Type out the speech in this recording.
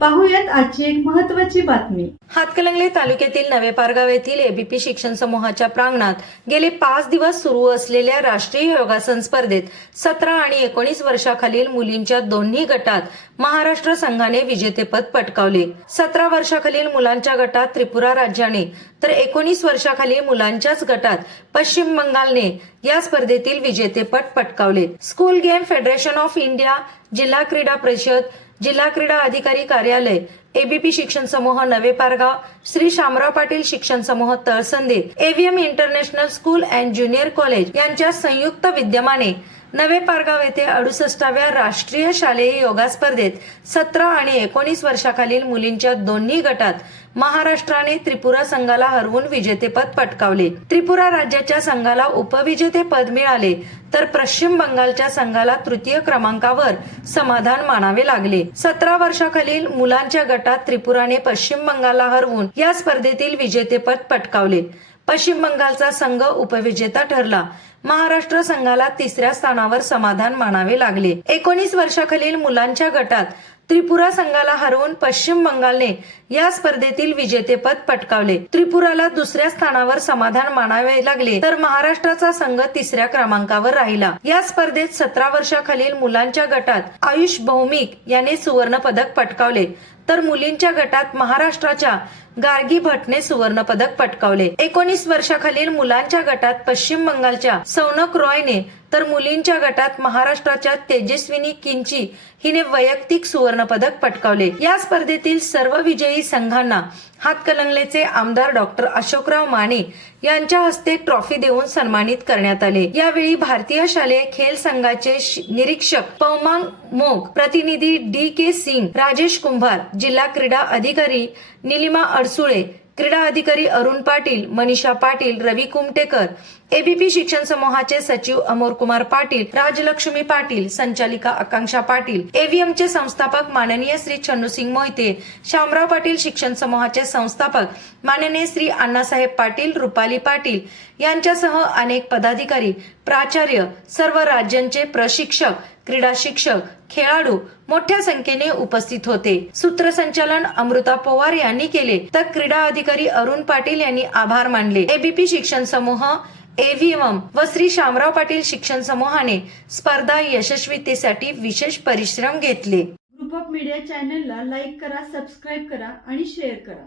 पाहूयात आजची एक महत्वाची बातमी. हातकलंगले तालुक्यातील नवे पारगाव येथील एबीपी शिक्षण समूहाच्या प्रांगणात गेले पाच दिवस सुरू असलेल्या राष्ट्रीय योगासन स्पर्धेत सतरा आणि एकोणीस वर्षाखालील मुलींच्या दोन्ही गटात महाराष्ट्र संघाने विजेतेपद पटकावले. सतरा वर्षाखालील मुलांच्या गटात त्रिपुरा राज्याने तर एकोणीस वर्षाखालील मुलांच्याच गटात पश्चिम बंगालने या स्पर्धेतील विजेतेपद पटकावले. School game federation of India जिल्हा क्रीडा परिषद जिल्हा क्रीडा अधिकारी कार्यालय एबीपी शिक्षण समूह नवे पारगाव श्री शामराव पाटील शिक्षण समूह Talsande AVM international school and junior college यांच्या संयुक्त विद्यमाने नवे पारगाव येथे अडुसष्टाव्या राष्ट्रीय शालेय योगा स्पर्धेत सतरा आणि एकोणीस वर्षाखालील मुलींच्या दोन्ही गटात महाराष्ट्राने त्रिपुरा संघाला हरवून विजेतेपद पटकावले. त्रिपुरा राज्याच्या संघाला उपविजेतेपद मिळाले तर पश्चिम बंगालच्या संघाला तृतीय क्रमांकावर समाधान मानावे लागले. सतरा वर्षाखालील मुलांच्या गटात त्रिपुराने पश्चिम बंगालला हरवून या स्पर्धेतील विजेतेपद पटकावले. पश्चिम बंगालचा संघ उपविजेता ठरला. महाराष्ट्र संघाला तिसऱ्या स्थानावर समाधान मानावे लागले. एकोणीस वर्षाखालील मुलांच्या गटात त्रिपुरा संघाला हरवून पश्चिम बंगालने या स्पर्धेतील विजेतेपद पटकावले. त्रिपुराला दुसऱ्या स्थानावर समाधान मानावे लागले तर महाराष्ट्राचा संघ तिसऱ्या क्रमांकावर राहिला. या स्पर्धेत सतरा वर्षाखालील मुलांच्या गटात आयुष भौमिक याने सुवर्ण पदक पटकावले. तर मुलींच्या गटात महाराष्ट्राच्या गार्गी भटने सुवर्ण पदक पटकावले. एकोणीस वर्षाखालील मुलांच्या गटात पश्चिम बंगालच्या सौनक रॉयने तर मुलींच्या गटात महाराष्ट्राच्या तेजस्विनी किंची हिने वैयक्तिक सुवर्ण पदक पटकावले. या स्पर्धेतील सर्व विजयी संघांना हातकलंगलेचे आमदार डॉक्टर अशोकराव माने यांच्या हस्ते ट्रॉफी देऊन सन्मानित करण्यात आले. यावेळी भारतीय शालेय खेल संघाचे निरीक्षक पौमांग मोग प्रतिनिधी डी के सिंग राजेश कुंभार जिल्हा क्रीडा अधिकारी निलिमा अडसुळे क्रीडा अधिकारी अरुण पाटील मनीषा पाटील रवी कुमटेकर एबीपी शिक्षण समूहाचे सचिव अमोर कुमार पाटील राजलक्ष्मी पाटील संचालिका आकांक्षा पाटील एव्हीएमचे संस्थापक माननीय श्री चन्नूसिंग मोहिते शामराव पाटील शिक्षण समूहाचे संस्थापक माननीय श्री अण्णासाहेब पाटील रुपाली पाटील यांच्यासह अनेक पदाधिकारी प्राचार्य सर्व राज्यांचे प्रशिक्षक क्रीडा शिक्षक खेळाडू मोठ्या संख्येने उपस्थित होते. सूत्रसंचालन अमृता पवार यांनी केले तर क्रीडा अधिकारी अरुण पाटील यांनी आभार मानले. एबीपी शिक्षण समूह एव्हीएम व श्री शामराव पाटील शिक्षण समूहाने स्पर्धा यशस्वीतेसाठी विशेष परिश्रम घेतले. ग्रुप ऑफ मीडिया चॅनलला लाईक करा सबस्क्राईब करा आणि शेअर करा.